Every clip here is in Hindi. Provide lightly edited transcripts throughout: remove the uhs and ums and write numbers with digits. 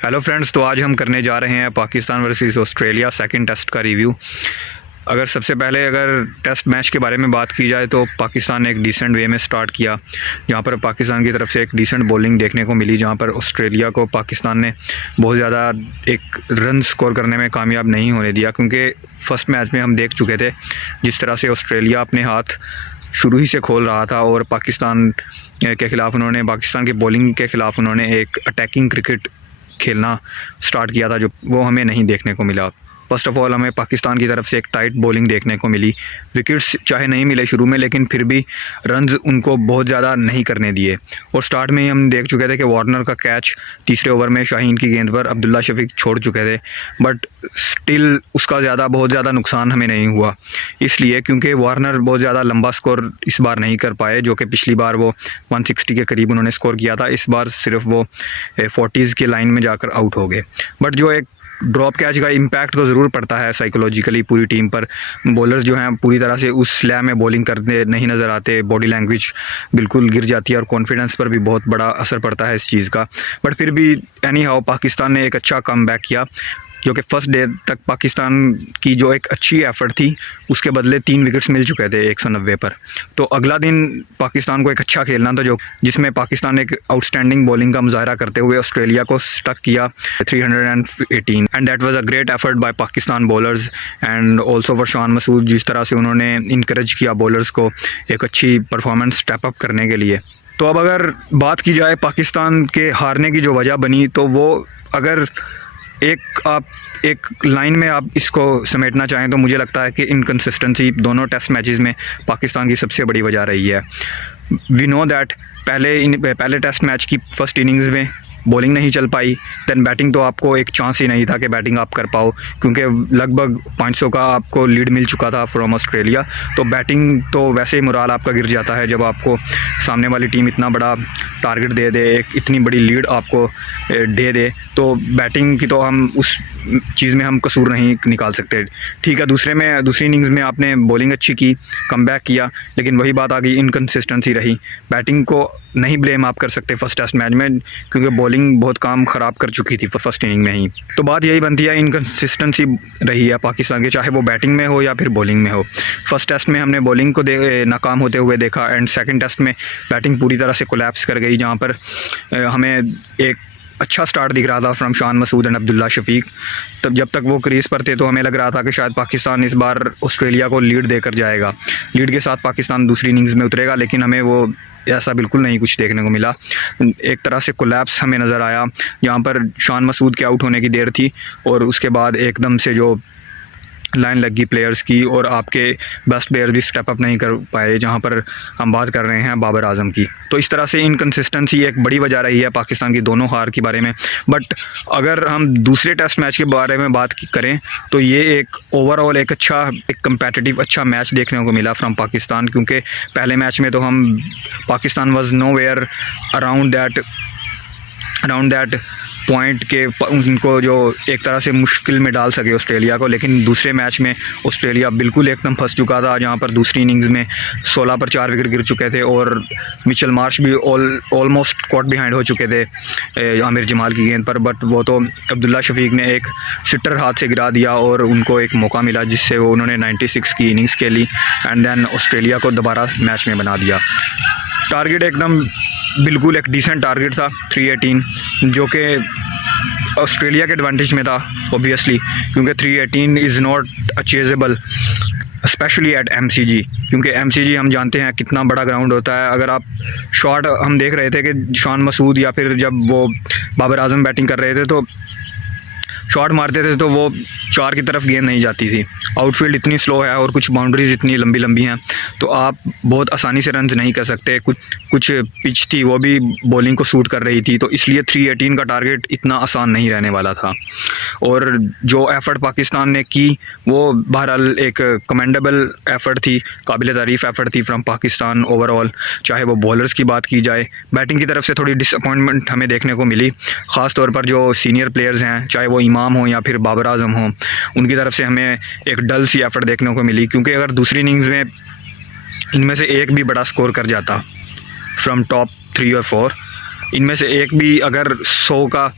हेलो फ्रेंड्स, तो आज हम करने जा रहे हैं Pakistan versus Australia second test का रिव्यू। अगर टेस्ट मैच के बारे में बात की जाए तो पाकिस्तान ने एक डिसेंट वे में स्टार्ट किया, जहां पर पाकिस्तान की तरफ से एक डिसेंट बॉलिंग देखने को मिली, जहां पर ऑस्ट्रेलिया को पाकिस्तान ने बहुत ज़्यादा एक रन स्कोर करने में कामयाब नहीं होने दिया, क्योंकि फ़र्स्ट मैच में हम देख चुके थे जिस तरह से ऑस्ट्रेलिया अपने हाथ शुरू ही से खोल रहा था और पाकिस्तान की बॉलिंग के ख़िलाफ़ उन्होंने एक अटैकिंग क्रिकेट खेलना स्टार्ट किया था, जो वो हमें नहीं देखने को मिला। फर्स्ट ऑफ ऑल हमें पाकिस्तान की तरफ से एक टाइट बॉलिंग देखने को मिली। विकेट्स चाहे नहीं मिले शुरू में, लेकिन फिर भी रन्स उनको बहुत ज़्यादा नहीं करने दिए। और स्टार्ट में ही हम देख चुके थे कि वार्नर का कैच तीसरे ओवर में शाहीन की गेंद पर अब्दुल्ला शफीक छोड़ चुके थे, बट स्टिल उसका बहुत ज़्यादा नुकसान हमें नहीं हुआ, इसलिए क्योंकि वार्नर बहुत ज़्यादा लंबा स्कोर इस बार नहीं कर पाए, जो कि पिछली बार वो 160 के करीब उन्होंने स्कोर किया था। इस बार सिर्फ वो 40s के लाइन में जाकर आउट हो गए। बट जो एक ड्रॉप कैच का इम्पैक्ट तो ज़रूर पड़ता है साइकोलॉजिकली पूरी टीम पर। बॉलर्स जो हैं पूरी तरह से उस स्लैब में बॉलिंग करते नहीं नज़र आते, बॉडी लैंग्वेज बिल्कुल गिर जाती है और कॉन्फिडेंस पर भी बहुत बड़ा असर पड़ता है इस चीज़ का। बट फिर भी एनी हाउ पाकिस्तान ने एक अच्छा कमबैक किया, जो कि फर्स्ट डे तक पाकिस्तान की जो एक अच्छी एफ़र्ट थी उसके बदले 3 विकेट्स मिल चुके थे 190 पर। तो अगला दिन पाकिस्तान को एक अच्छा खेलना था, जिसमें पाकिस्तान एक आउटस्टैंडिंग बॉलिंग का मुजाहरा करते हुए ऑस्ट्रेलिया को स्टक किया 318, and that was a great effort bye Pakistan bowlers and also for Shan Masood, जिस तरह से उन्होंने इनकरेज किया बॉलर्स को एक अच्छी परफॉर्मेंस स्टेप अप करने के लिए। तो अब अगर बात की जाए पाकिस्तान के हारने की जो वजह बनी, तो वो अगर आप एक लाइन में आप इसको समेटना चाहें तो मुझे लगता है कि इनकंसिस्टेंसी दोनों टेस्ट मैचेस में पाकिस्तान की सबसे बड़ी वजह रही है। वी नो दैट पहले टेस्ट मैच की फर्स्ट इनिंग्स में बॉलिंग नहीं चल पाई, दैन बैटिंग तो आपको एक चांस ही नहीं था कि बैटिंग आप कर पाओ, क्योंकि लगभग 500 का आपको लीड मिल चुका था फ्रॉम ऑस्ट्रेलिया। तो बैटिंग तो वैसे ही मोराल आपका गिर जाता है जब आपको सामने वाली टीम इतना बड़ा टारगेट दे दे, एक इतनी बड़ी लीड आपको दे दे। तो बैटिंग की तो हम उस चीज़ में हम कसूर नहीं निकाल सकते। ठीक है, दूसरी इनिंग्स में आपने बॉलिंग अच्छी की, कमबैक किया, लेकिन वही बात आ गई, इनकंसिस्टेंसी रही। बैटिंग को नहीं ब्लेम आप कर सकते फर्स्ट टेस्ट मैच में, क्योंकि बॉलिंग बहुत काम ख़राब कर चुकी थी फर्स्ट इनिंग में ही। तो बात यही बनती है, इनकंसिस्टेंसी रही है पाकिस्तान की, चाहे वो बैटिंग में हो या फिर बॉलिंग में हो। फर्स्ट टेस्ट में हमने बॉलिंग को नाकाम होते हुए देखा, एंड सेकंड टेस्ट में बैटिंग पूरी तरह से कोलैप्स कर गई, जहाँ पर हमें एक अच्छा स्टार्ट दिख रहा था फ्रॉम शान मसूद एंड अब्दुल्ला शफीक। तब जब तक वो क्रीज पर थे तो हमें लग रहा था कि शायद पाकिस्तान इस बार ऑस्ट्रेलिया को लीड देकर जाएगा, लीड के साथ पाकिस्तान दूसरी इनिंग्स में उतरेगा, लेकिन हमें वो ऐसा बिल्कुल नहीं कुछ देखने को मिला। एक तरह से कोलैप्स हमें नज़र आया, जहाँ पर शान मसूद के आउट होने की देर थी और उसके बाद एकदम से जो लाइन लगी प्लेयर्स की, और आपके बेस्ट प्लेयर भी स्टेप अप नहीं कर पाए, जहां पर हम बात कर रहे हैं बाबर आजम की। तो इस तरह से इनकंसिस्टेंसी एक बड़ी वजह रही है पाकिस्तान की दोनों हार के बारे में। बट अगर हम दूसरे टेस्ट मैच के बारे में बात करें तो ये एक ओवरऑल एक कंपेटिटिव अच्छा मैच देखने को मिला फ्रॉम पाकिस्तान, क्योंकि पहले मैच में तो Pakistan was nowhere around that point के उनको जो एक तरह से मुश्किल में डाल सके ऑस्ट्रेलिया को। लेकिन दूसरे मैच में ऑस्ट्रेलिया बिल्कुल एकदम फंस चुका था, जहां पर दूसरी इनिंग्स में 16 पर 4 विकेट गिर चुके थे और मिचेल मार्श भी ऑलमोस्ट कॉट बिहाइंड हो चुके थे आमिर जमाल की गेंद पर। बट वो तो अब्दुल्ला शफीक ने एक सिटर हाथ से गिरा दिया और उनको एक मौका मिला, जिससे वो उन्होंने 96 की इनिंग्स खेली एंड देन ऑस्ट्रेलिया को दोबारा मैच में बना दिया। टारगेट एकदम बिल्कुल एक डिसेंट टारगेट था 318, जो कि ऑस्ट्रेलिया के एडवांटेज में था ओबियसली, क्योंकि 318 is not achievable specially at MCG, क्योंकि MCG हम जानते हैं कितना बड़ा ग्राउंड होता है। अगर आप शॉट हम देख रहे थे कि शान मसूद या फिर जब वो बाबर आजम बैटिंग कर रहे थे तो शॉट मारते थे तो वो 4 की तरफ गेंद नहीं जाती थी। आउटफील्ड इतनी स्लो है और कुछ बाउंड्रीज इतनी लंबी लंबी हैं, तो आप बहुत आसानी से रन्स नहीं कर सकते। कुछ पिच थी वो भी बॉलिंग को सूट कर रही थी, तो इसलिए 318 का टारगेट इतना आसान नहीं रहने वाला था। और जो एफ़र्ट पाकिस्तान ने की वो बहरहाल एक कमेंडेबल एफ़र्ट थी, काबिल तारीफ़ एफ़र्ट थी फ्रॉम पाकिस्तान ओवरऑल। चाहे वो बॉलर्स की बात की जाए, बैटिंग की तरफ से थोड़ी डिसअपॉइंटमेंट हमें देखने को मिली, ख़ास तौर पर जो सीनियर प्लेयर्स हैं, चाहे वो इमाम हो या फिर बाबर आजम हो, उनकी तरफ से हमें एक डल सी एफर्ट देखने को मिली। क्योंकि अगर दूसरी इनिंग्स में इनमें से एक भी बड़ा स्कोर कर जाता फ्रॉम टॉप 3 और 4 इनमें से एक भी अगर 100 का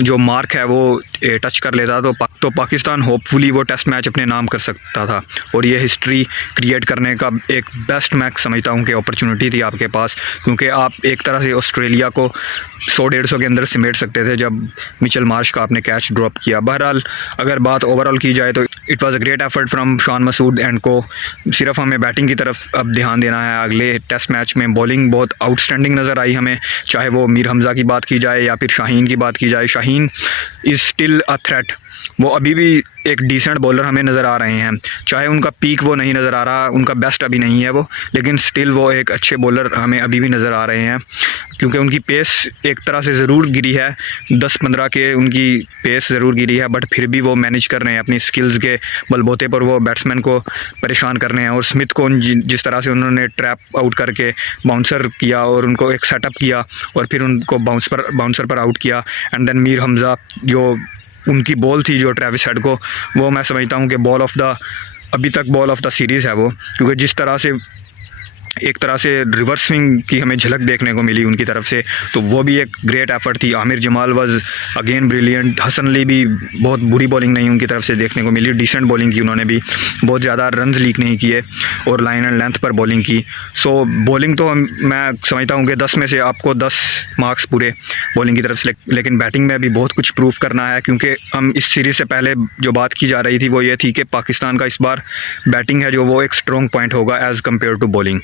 जो मार्क है वो टच कर लेता तो पाकिस्तान होपफुली वो टेस्ट मैच अपने नाम कर सकता था। और ये हिस्ट्री क्रिएट करने का एक बेस्ट मैं समझता हूँ कि अपॉर्चुनिटी थी आपके पास, क्योंकि आप एक तरह से ऑस्ट्रेलिया को 100-150 के अंदर सिमेट सकते थे जब मिचेल मार्श का आपने कैच ड्रॉप किया। बहरहाल अगर बात ओवरऑल की जाए तो it was a great effort from Shan Masood and को। सिर्फ हमें बैटिंग की तरफ अब ध्यान देना है। अगले टेस्ट मैच में बॉलिंग बहुत आउटस्टैंडिंग नज़र आई हमें, चाहे वो मीर हमज़ा की बात की जाए या फिर शाहीन की बात की जाए। Shaheen is still a threat, वो अभी भी एक डिसेंट बॉलर हमें नज़र आ रहे हैं। चाहे उनका पीक वो नहीं नज़र आ रहा, उनका बेस्ट अभी नहीं है वो, लेकिन स्टिल वो एक अच्छे बॉलर हमें अभी भी नज़र आ रहे हैं, क्योंकि उनकी पेस एक तरह से ज़रूर गिरी है, 10-15 के उनकी पेस ज़रूर गिरी है, बट फिर भी वो मैनेज कर रहे हैं अपनी स्किल्स के बलबूते पर। वो बैट्समैन को परेशान कर रहे हैं। और स्मिथ को जिस तरह से उन्होंने ट्रैप आउट करके बाउंसर किया और उनको एक सेटअप किया और फिर उनको बाउंसर पर आउट किया। एंड देन मीर हमज़ा, जो उनकी बॉल थी जो ट्रेविस हेड को, वो मैं समझता हूँ कि अभी तक बॉल ऑफ द सीरीज़ है वो, क्योंकि जिस तरह से एक तरह से रिवर्स स्विंग की हमें झलक देखने को मिली उनकी तरफ से, तो वो भी एक ग्रेट एफर्ट थी। Aamir Jamal was again brilliant. Hasan Ali भी बहुत बुरी बॉलिंग नहीं उनकी तरफ से देखने को मिली, डिसेंट बॉलिंग की उन्होंने भी, बहुत ज़्यादा रन्स लीक नहीं किए और लाइन एंड लेंथ पर बॉलिंग की। सो बॉलिंग तो मैं समझता हूँ कि 10 में से आपको 10 मार्क्स पूरे बॉलिंग की तरफ से, लेकिन बैटिंग में भी बहुत कुछ प्रूव करना है, क्योंकि हम इस सीरीज़ से पहले जो बात की जा रही थी वो ये थी कि पाकिस्तान का इस बार बैटिंग है जो वो एक स्ट्रॉन्ग पॉइंट होगा एज़ कम्पेयर टू बॉलिंग,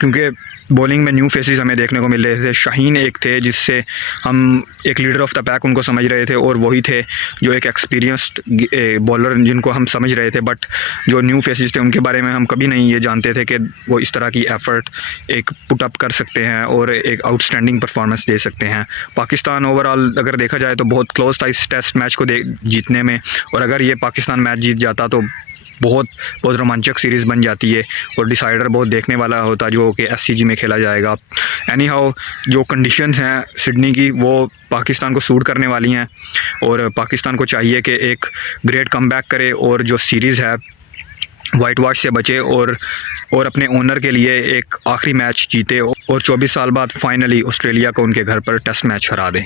क्योंकि बॉलिंग में न्यू फेसेस हमें देखने को मिल रहे थे। शाहीन एक थे जिससे हम एक लीडर ऑफ द पैक उनको समझ रहे थे, और वही थे जो एक एक्सपीरियंस्ड बॉलर जिनको हम समझ रहे थे, बट जो न्यू फेसेस थे उनके बारे में हम कभी नहीं ये जानते थे कि वो इस तरह की एफ़र्ट एक पुट अप कर सकते हैं और एक आउटस्टैंडिंग परफॉर्मेंस दे सकते हैं। पाकिस्तान ओवरऑल अगर देखा जाए तो बहुत क्लोज था इस टेस्ट मैच को जीतने में, और अगर ये पाकिस्तान मैच जीत जाता तो बहुत रोमांचक सीरीज़ बन जाती है और डिसाइडर बहुत देखने वाला होता जो कि SCG में खेला जाएगा। एनी हाउ, जो कंडीशंस हैं सिडनी की वो पाकिस्तान को सूट करने वाली हैं, और पाकिस्तान को चाहिए कि एक ग्रेट कमबैक करे और जो सीरीज़ है वाइट वॉश से बचे और अपने ओनर के लिए एक आखिरी मैच जीते और 24 साल बाद फाइनली ऑस्ट्रेलिया को उनके घर पर टेस्ट मैच हरा दें।